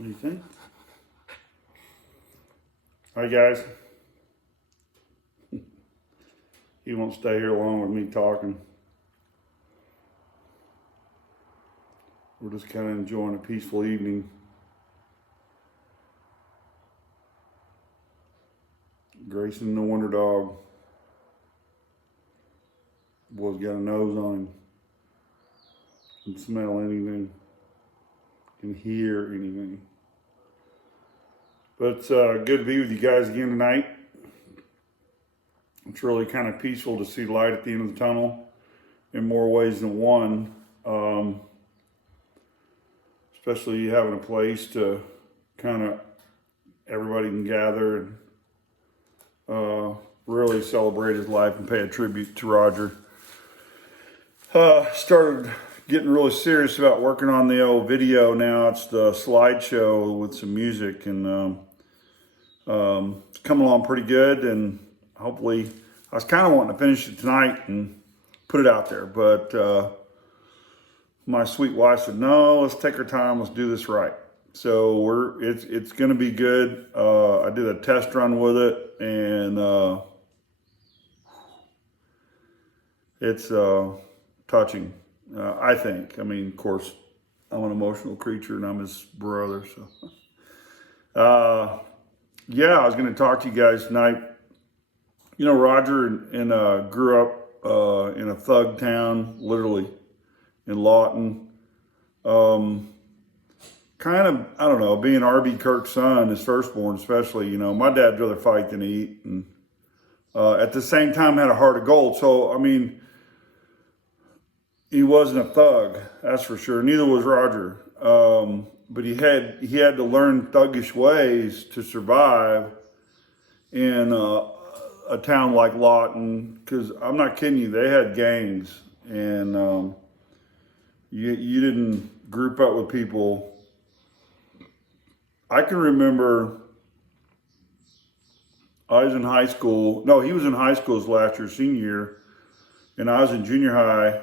What do you think? All right, guys. He won't stay here long with me talking. We're just kind of enjoying a peaceful evening. Grayson, the wonder dog. Boy's got a nose on him. Can smell anything. Can hear anything. But it's good to be with you guys again tonight. It's really kind of peaceful to see light at the end of the tunnel in more ways than one. Especially having a place to kind of everybody can gather and really celebrate his life and pay a tribute to Roger. Started getting really serious about working on the old video now. It's the slideshow with some music, and it's coming along pretty good, and hopefully I was kind of wanting to finish it tonight and put it out there, but my sweet wife said, no, let's take our time, let's do this right. So it's going to be good. I did a test run with it, and it's touching, I think. I mean, of course, I'm an emotional creature and I'm his brother, so yeah, I was going to talk to you guys tonight. You know, Roger grew up in a thug town, literally, in Lawton. Kind of, I don't know, being R.B. Kirk's son, his firstborn especially, you know, my dad'd rather fight than eat. And at the same time had a heart of gold. So, I mean, he wasn't a thug, that's for sure. Neither was Roger. But he had to learn thuggish ways to survive in a town like Lawton, because I'm not kidding you, they had gangs, and you didn't group up with people. I can remember I was in high school. No, he was in high school his last year, senior year, and I was in junior high, I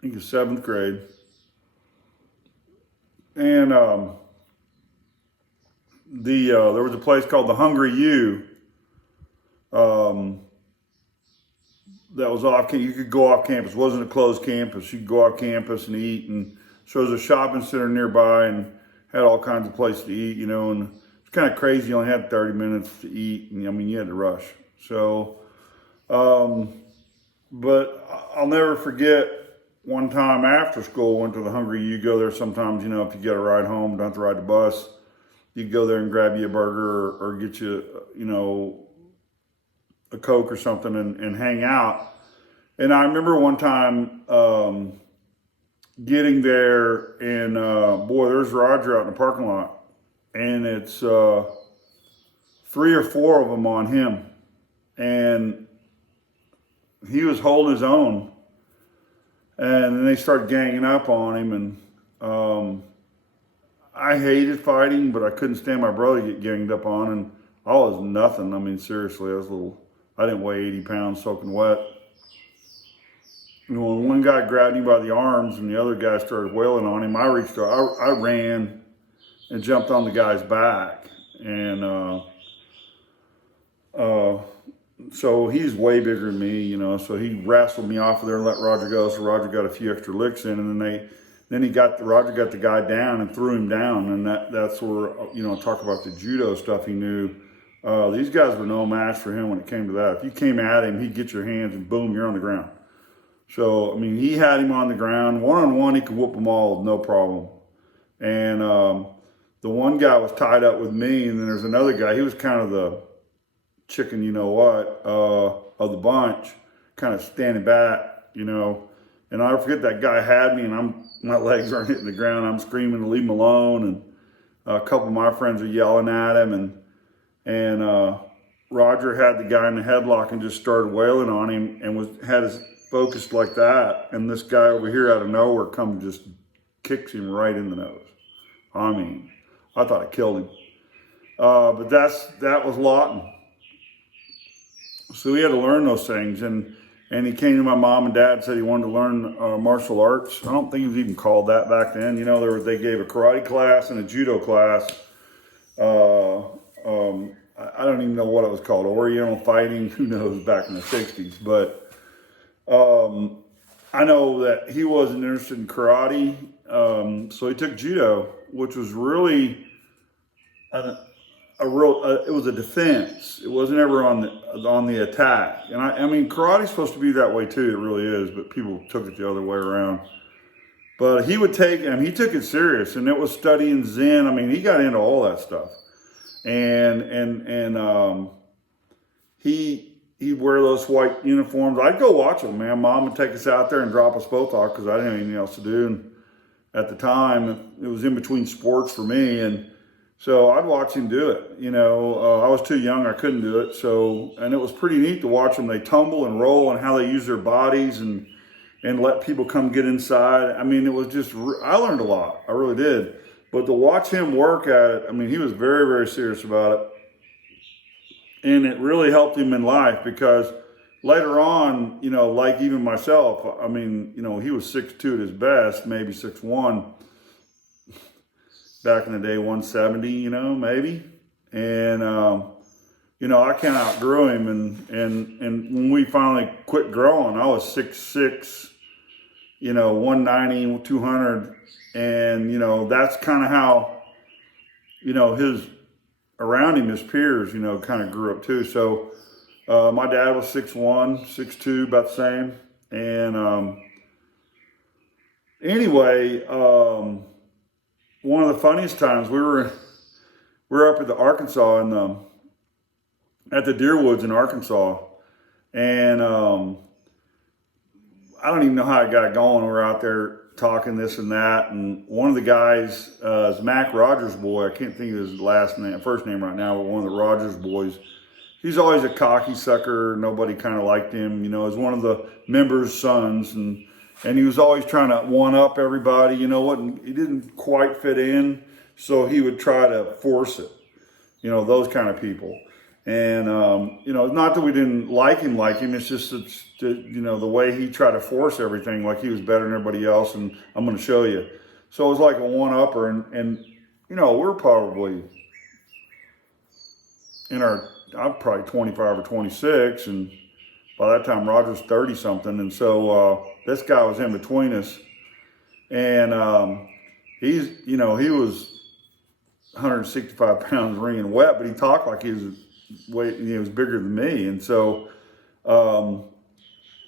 think it was 7th grade. And there was a place called the Hungry U that was off. You could go off campus. It wasn't a closed campus. You could go off campus and eat. And so there was a shopping center nearby and had all kinds of places to eat, you know. And it's kind of crazy. You only had 30 minutes to eat. And I mean, you had to rush. So, but I'll never forget one time after school, went to the Hungry U. Go there sometimes, you know, if you get a ride home, don't have to ride the bus, you go there and grab you a burger or get you, you know, a Coke or something and hang out. And I remember one time getting there and boy, there's Roger out in the parking lot, and it's 3 or 4 of them on him, and he was holding his own. And then they started ganging up on him, and I hated fighting, but I couldn't stand my brother get ganged up on, and I was nothing. I mean, seriously, I didn't weigh 80 pounds soaking wet. And when one guy grabbed me by the arms and the other guy started wailing on him, I ran and jumped on the guy's back. And so he's way bigger than me, you know, so he wrestled me off of there and let Roger go. So Roger got a few extra licks in, and then Roger got the guy down and threw him down. And that's where, you know, talk about the judo stuff he knew. These guys were no match for him when it came to that. If you came at him, he'd get your hands and boom, you're on the ground. So, I mean, he had him on the ground. One-on-one, he could whoop them all, no problem. And the one guy was tied up with me, and then there's another guy. He was kind of the chicken, you know what, of the bunch, kind of standing back, you know. And I forget, that guy had me, and my legs aren't hitting the ground. I'm screaming to leave him alone, and a couple of my friends are yelling at him, and Roger had the guy in the headlock and just started wailing on him, and had his focused like that, and this guy over here out of nowhere comes just kicks him right in the nose. I mean, I thought I killed him. But that was Lawton. So we had to learn those things, and And he came to my mom and dad and said he wanted to learn martial arts. I don't think it was even called that back then. You know, they gave a karate class and a judo class. I don't even know what it was called. Oriental fighting, who knows, back in the 60s. But I know that he wasn't interested in karate. So he took judo, which was really it was a defense. It wasn't ever on the attack. And I mean, karate's supposed to be that way too. It really is, but people took it the other way around. But he would take, he took it serious, and it was studying Zen. I mean, he got into all that stuff. And he'd wear those white uniforms. I'd go watch him, man. Mom would take us out there and drop us both off because I didn't have anything else to do. And at the time, it was in between sports for me, and so I'd watch him do it. You know, I was too young; I couldn't do it. So, and it was pretty neat to watch them. They tumble and roll, and how they use their bodies, and let people come get inside. I mean, it was just, I learned a lot. I really did. But to watch him work at it, I mean, he was very, very serious about it. And it really helped him in life because later on, you know, like even myself, I mean, you know, he was 6'2" at his best, maybe 6'1". Back in the day, 170, you know, maybe. And, you know, I kind of outgrew him. And when we finally quit growing, I was 6'6", you know, 190, 200. And, you know, that's kind of how, you know, around him, his peers, you know, kind of grew up too. So my dad was 6'1", 6'2", about the same. And anyway, one of the funniest times, we were up at the Arkansas, at the Deerwoods in Arkansas. And I don't even know how it got going. We were out there talking this and that, and one of the guys is Mac Rogers' boy. I can't think of his first name right now, but one of the Rogers boys. He's always a cocky sucker. Nobody kind of liked him. You know, as one of the members' sons, and he was always trying to one up everybody. You know what? He didn't quite fit in, so he would try to force it. You know, those kind of people. And you know, not that we didn't like him. It's just you know, the way he tried to force everything, like he was better than everybody else, and I'm going to show you. So it was like a one-upper, and you know, we're probably I'm probably 25 or 26, and by that time Roger's 30 something, and so this guy was in between us, and he was 165 pounds wringing wet, but he talked like he was bigger than me. And so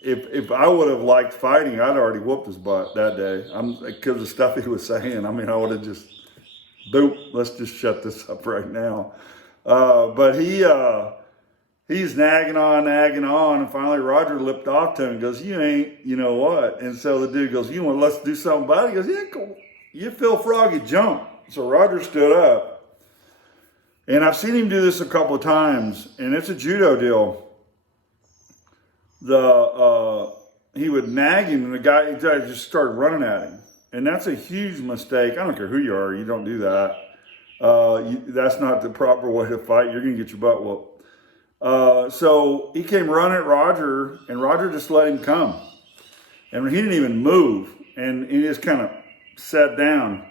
if I would have liked fighting, I'd already whooped his butt that day. Because of the stuff he was saying. I mean, I would have just, boop, let's just shut this up right now. But he's nagging on, and finally Roger lipped off to him and goes, "You ain't, you know what?" And so the dude goes, "You want let's do something about it?" He goes, "Yeah, cool. You feel froggy, jump." So Roger stood up. And I've seen him do this a couple of times, and it's a judo deal. He would nag him, and the guy just started running at him. And that's a huge mistake. I don't care who you are, you don't do that. That's not the proper way to fight. You're going to get your butt whooped. So he came running at Roger, and Roger just let him come. And he didn't even move, and he just kind of sat down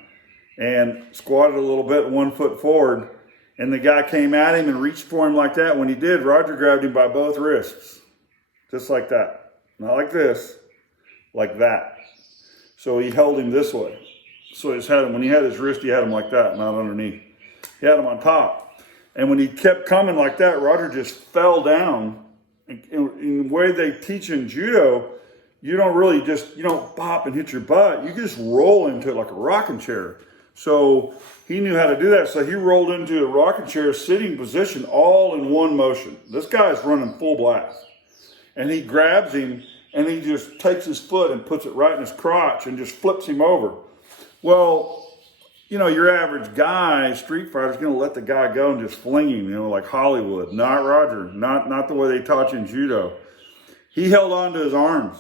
and squatted a little bit, 1 foot forward. And the guy came at him and reached for him like that. When he did, Roger grabbed him by both wrists. Just like that. Not like this. Like that. So he held him this way. So when he had his wrist, he had him like that, not underneath. He had him on top. And when he kept coming like that, Roger just fell down. In the way they teach in judo, you don't pop and hit your butt. You just roll into it like a rocking chair. So he knew how to do that. So he rolled into a rocking chair, sitting position, all in one motion. This guy's running full blast. And he grabs him, and he just takes his foot and puts it right in his crotch and just flips him over. Well, you know, your average guy, street fighter's going to let the guy go and just fling him, you know, like Hollywood. Not Roger. Not the way they taught you in judo. He held on to his arms.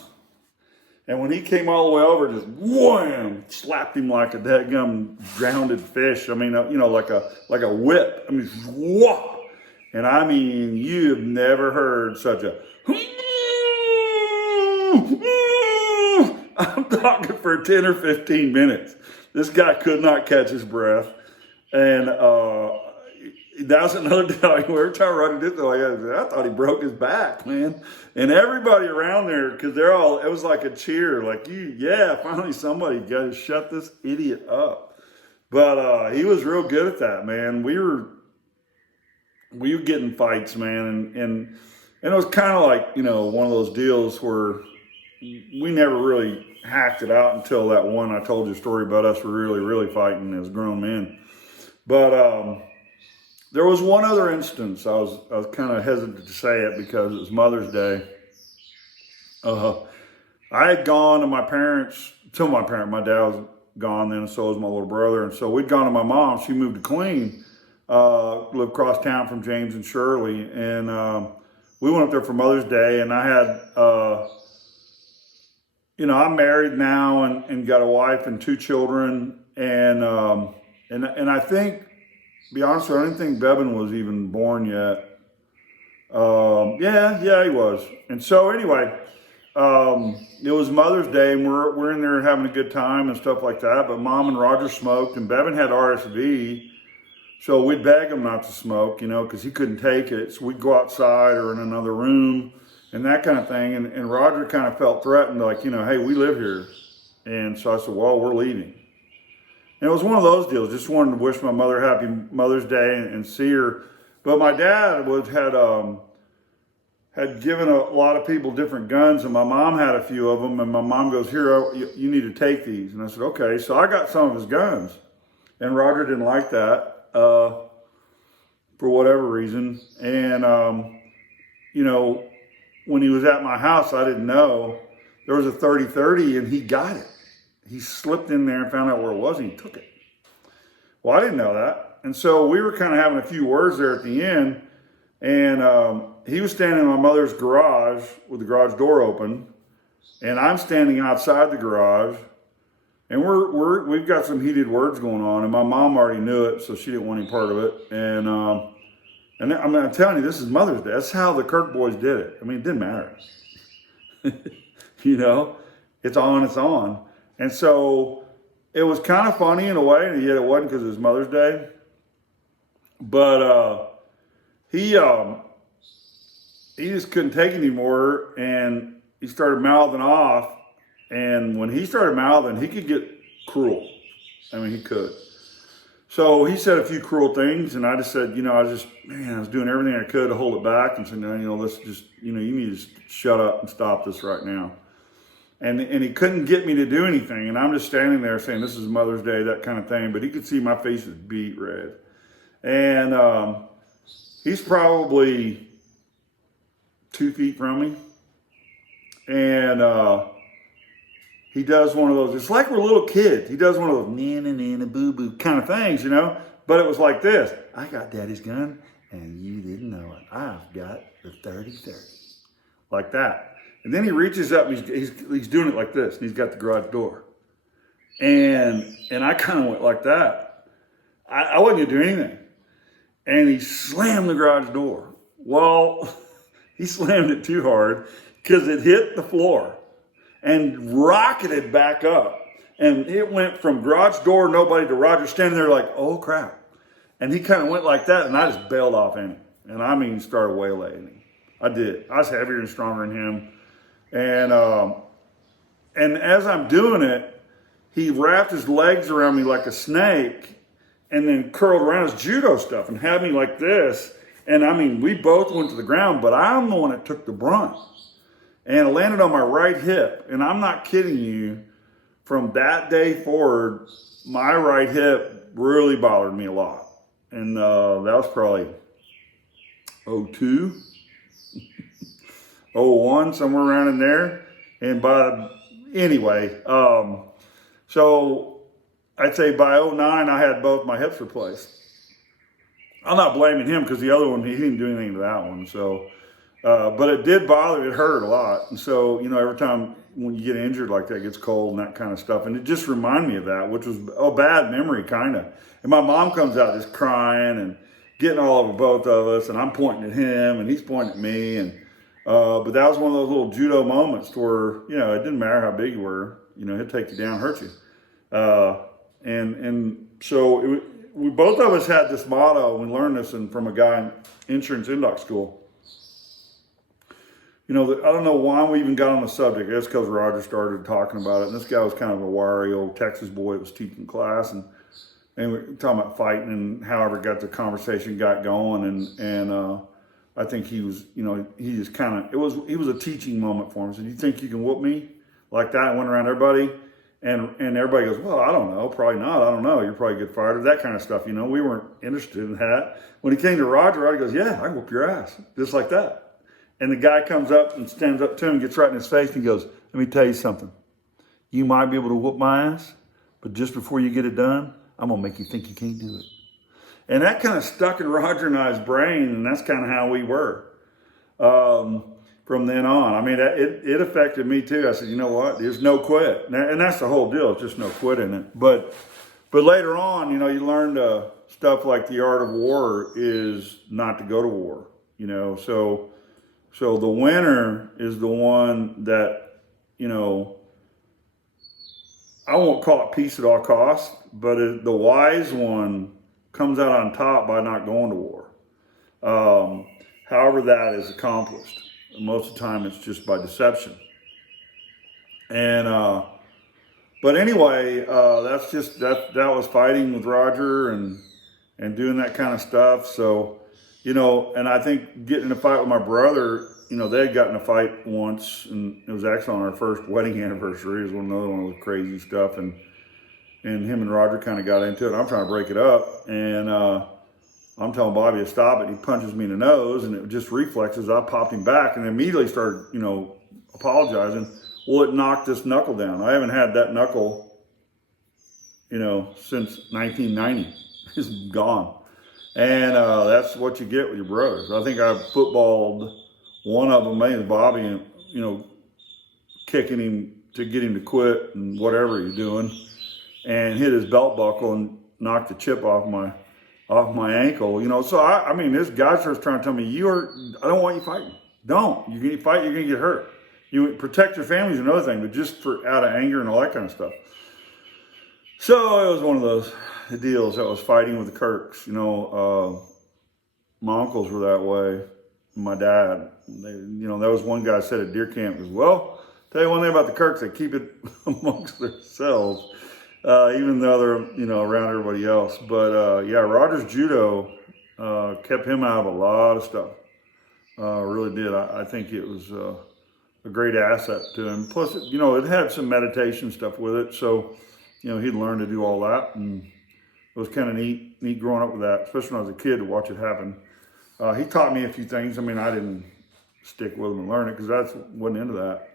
And when he came all the way over, just wham, slapped him like a dadgum grounded fish. I mean, you know, like a whip. I mean, whoa. And I mean, you've never heard such a I'm talking for 10 or 15 minutes. This guy could not catch his breath. And that was another time. Every time Roger did that, I thought he broke his back, man. And everybody around there, because it was like a cheer. Like, finally somebody got to shut this idiot up. But he was real good at that, man. We were getting fights, man. And it was kind of like, one of those deals where we never really hacked it out until that one I told you a story about us really, really fighting as grown men. But there was one other instance. I was kind of hesitant to say it because it was Mother's Day. I had gone to my parents. My dad was gone then, and so was my little brother. And so we'd gone to my mom. She moved to Killeen, lived across town from James and Shirley. And we went up there for Mother's Day, and I had, I'm married now and got a wife and 2 children. And I think, to be honest with you, I didn't think Bevan was even born yet. Yeah, he was. And so anyway, it was Mother's Day, and we're in there having a good time and stuff like that. But Mom and Roger smoked, and Bevan had RSV. So we'd beg him not to smoke, because he couldn't take it. So we'd go outside or in another room and that kind of thing. And Roger kind of felt threatened, like, hey, we live here. And so I said, well, we're leaving. And it was one of those deals. Just wanted to wish my mother happy Mother's Day and see her. But my dad had given a lot of people different guns, and my mom had a few of them. And my mom goes, here, you need to take these. And I said, okay. So I got some of his guns. And Roger didn't like that. For whatever reason. And, when he was at my house, I didn't know there was a 30-30 and he got it. He slipped in there and found out where it was and he took it. Well, I didn't know that. And so we were kind of having a few words there at the end. And he was standing in my mother's garage with the garage door open. And I'm standing outside the garage. And we've got some heated words going on, and my mom already knew it, so she didn't want any part of it. And I'm telling you, this is Mother's Day. That's how the Kirk boys did it. I mean, it didn't matter. It's on. And so it was kind of funny in a way, and yet it wasn't because it was Mother's Day. But he just couldn't take it anymore, and he started mouthing off. And when he started mouthing, he could get cruel. I mean, he could. So he said a few cruel things, and I just said, I was doing everything I could to hold it back and said, no, let's just, you need to shut up and stop this right now. And he couldn't get me to do anything. And I'm just standing there saying, this is Mother's Day, that kind of thing. But he could see my face is beet red. And he's probably 2 feet from me. And he does one of those, it's like we're little kids. He does one of those nana boo-boo kind of things, But it was like this. I got Daddy's gun, and you didn't know it. I've got the 30-30. Like that. And then he reaches up, and he's doing it like this, and he's got the garage door. And I kind of went like that. I wasn't going to do anything. And he slammed the garage door. Well, he slammed it too hard because it hit the floor and rocketed back up. And it went from garage door, nobody, to Roger standing there like, oh crap. And he kind of went like that, and I just bailed off in him. And I mean, started waylaying him. I did. I was heavier and stronger than him. And as I'm doing it, he wrapped his legs around me like a snake and then curled around his judo stuff and had me like this. And I mean, we both went to the ground, but I'm the one that took the brunt. And it landed on my right hip. And I'm not kidding you. From that day forward, my right hip really bothered me a lot. And that was probably 02, 01, somewhere around in there. And anyway, so I'd say by 09, I had both my hips replaced. I'm not blaming him because the other one, he didn't do anything to that one. So, but it did bother, it hurt a lot. And so, every time when you get injured like that, it gets cold and that kind of stuff. And it just reminded me of that, which was a bad memory, kind of. And my mom comes out just crying and getting all over both of us. And I'm pointing at him and he's pointing at me. And But that was one of those little judo moments where, it didn't matter how big you were, he'd take you down, hurt you. And so we both of us had this motto. We learned this from a guy in insurance indoc school. I don't know why we even got on the subject. It's because Roger started talking about it. And this guy was kind of a wiry old Texas boy that was teaching class. And we were talking about fighting and however the conversation got going. And I think he was, he just kind of, he was a teaching moment for him. He said, "You think you can whoop me like that?" And went around everybody. And everybody goes, "Well, I don't know. Probably not. I don't know. You're probably a good fighter." That kind of stuff. We weren't interested in that. When he came to Roger goes, "Yeah, I can whoop your ass." Just like that. And the guy comes up and stands up to him, gets right in his face, and he goes, "Let me tell you something. You might be able to whoop my ass, but just before you get it done, I'm going to make you think you can't do it." And that kind of stuck in Roger and I's brain, and that's kind of how we were from then on. I mean, it affected me too. I said, you know what? There's no quit. And that's the whole deal. It's just no quit in it. But later on, you learn stuff like the art of war is not to go to war, So the winner is the one that, I won't call it peace at all costs, but the wise one comes out on top by not going to war. However that is accomplished. Most of the time it's just by deception. And, but anyway, that's just, that was fighting with Roger and doing that kind of stuff. So, and I think getting in a fight with my brother, they had gotten in a fight once, and it was actually on our first wedding anniversary. It was another one of those crazy stuff, and him and Roger kind of got into it. I'm trying to break it up, and I'm telling Bobby to stop it. He punches me in the nose, and it just reflexes. I popped him back, and immediately started, apologizing. Well, it knocked this knuckle down. I haven't had that knuckle, since 1990. It's gone. And that's what you get with your brothers. I think I footballed one of them, maybe Bobby, and, kicking him to get him to quit and whatever he's doing, and hit his belt buckle and knocked the chip off my ankle, So I mean, this guy starts trying to tell me, I don't want you fighting. Don't. You get fight, you're gonna get hurt. You protect your family is another thing, but just out of anger and all that kind of stuff. So it was one of those deals that was fighting with the Kirks. My uncles were that way. My dad, there was one guy said at deer camp, goes, "Well, tell you one thing about the Kirks, they keep it amongst themselves, even though they're, around everybody else." But yeah, Roger's judo kept him out of a lot of stuff. Really did. I think it was a great asset to him. Plus, it had some meditation stuff with it. So, he'd learned to do all that. And it was kind of neat growing up with that, especially when I was a kid to watch it happen. He taught me a few things. I mean, I didn't stick with him and learn it because I wasn't into that.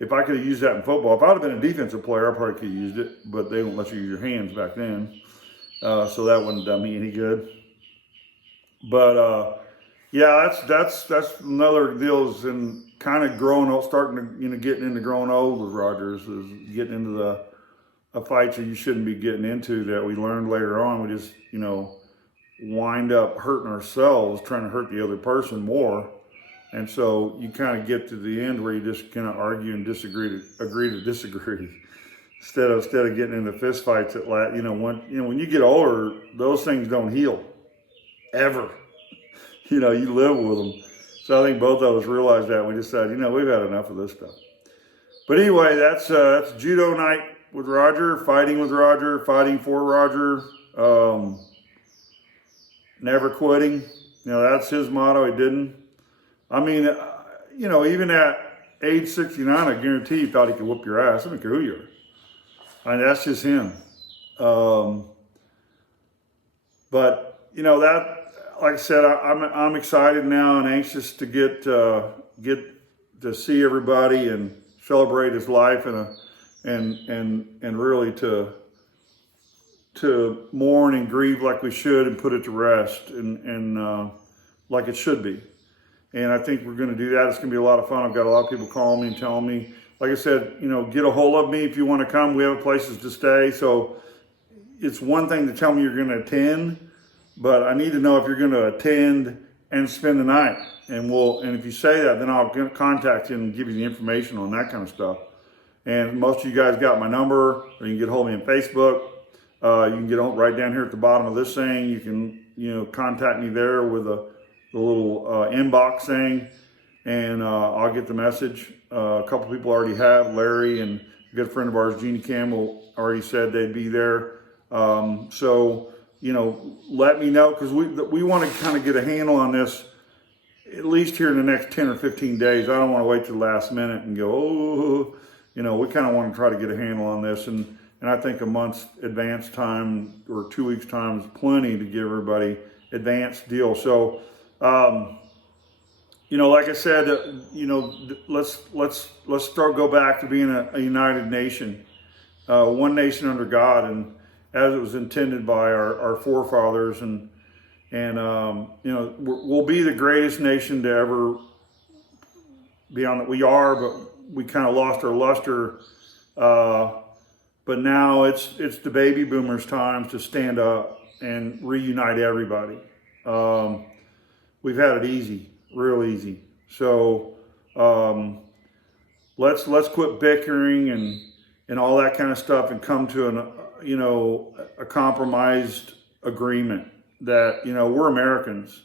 If I could have used that in football, if I'd have been a defensive player, I probably could have used it, but they don't let you use your hands back then. So that wouldn't have done me any good. But yeah, that's another deal is in kind of growing old, starting to, getting into growing old with Rogers, is getting into the fights that you shouldn't be getting into that we learned later on. We just, wind up hurting ourselves, trying to hurt the other person more. And so you kind of get to the end where you just kind of argue and agree to disagree, instead of getting into fist fights that when you get older, those things don't heal ever. You live with them. So I think both of us realized that. We decided, we've had enough of this stuff. But anyway, that's judo night with Roger, fighting with Roger, fighting for Roger, never quitting. That's his motto. He didn't. I mean, even at age 69, I guarantee he thought he could whoop your ass. I don't care who you are. I mean, that's just him. But, that, like I said, I'm excited now and anxious to get to see everybody and celebrate his life and really to mourn and grieve like we should and put it to rest and like it should be. And I think we're going to do that. It's going to be a lot of fun. I've got a lot of people calling me and telling me, like I said, get a hold of me if you want to come. We have places to stay. So it's one thing to tell me you're going to attend, but I need to know if you're going to attend and spend the night. And if you say that, then I'll contact you and give you the information on that kind of stuff. And most of you guys got my number, or you can get hold of me on Facebook. You can get right down here at the bottom of this thing. You can, contact me there with the little inbox thing, and I'll get the message. A couple people already have. Larry and a good friend of ours, Jeannie Campbell, already said they'd be there. So, let me know, because we want to kind of get a handle on this at least here in the next 10 or 15 days. I don't want to wait till the last minute and go, we kind of want to try to get a handle on this. And I think a month's advance time or 2 weeks time is plenty to give everybody advanced deal. So, like I said, let's go back to being a united nation, one nation under God, and as it was intended by our forefathers, and we'll be the greatest nation to ever be on that. We are, but we kind of lost our luster. But now it's the baby boomers' time to stand up and reunite everybody. We've had it easy, real easy. So let's quit bickering and all that kind of stuff, and come to a compromised agreement that we're Americans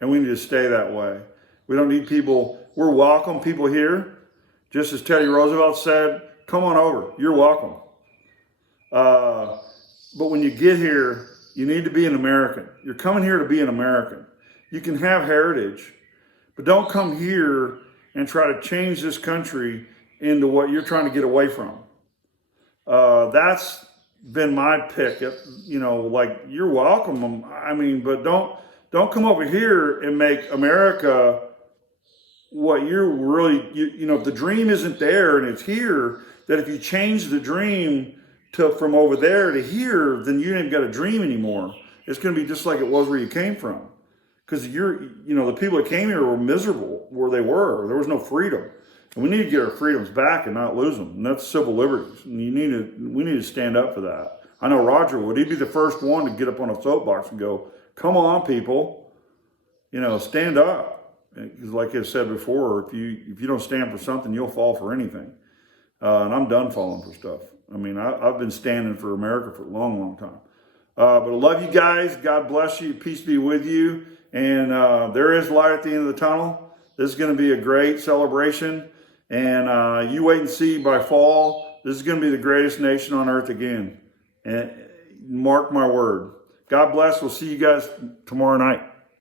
and we need to stay that way. We don't need people. We're welcome people here, just as Teddy Roosevelt said. Come on over. You're welcome. But when you get here, you need to be an American. You're coming here to be an American. You can have heritage, but don't come here and try to change this country into what you're trying to get away from. That's been my pick. You're welcome. But don't come over here and make America what you're really, if the dream isn't there and it's here, that if you change the dream from over there to here, then you ain't got a dream anymore. It's going to be just like it was where you came from. Because the people that came here were miserable where they were. There was no freedom. And we need to get our freedoms back and not lose them. And that's civil liberties. And we need to stand up for that. I know Roger would. He'd be the first one to get up on a soapbox and go, come on, people. Stand up. Because like I said before, if you don't stand for something, you'll fall for anything. And I'm done falling for stuff. I've been standing for America for a long, long time. But I love you guys. God bless you. Peace be with you. And there is light at the end of the tunnel. This is going to be a great celebration. And you wait and see, by fall, this is going to be the greatest nation on earth again. And mark my word. God bless. We'll see you guys tomorrow night.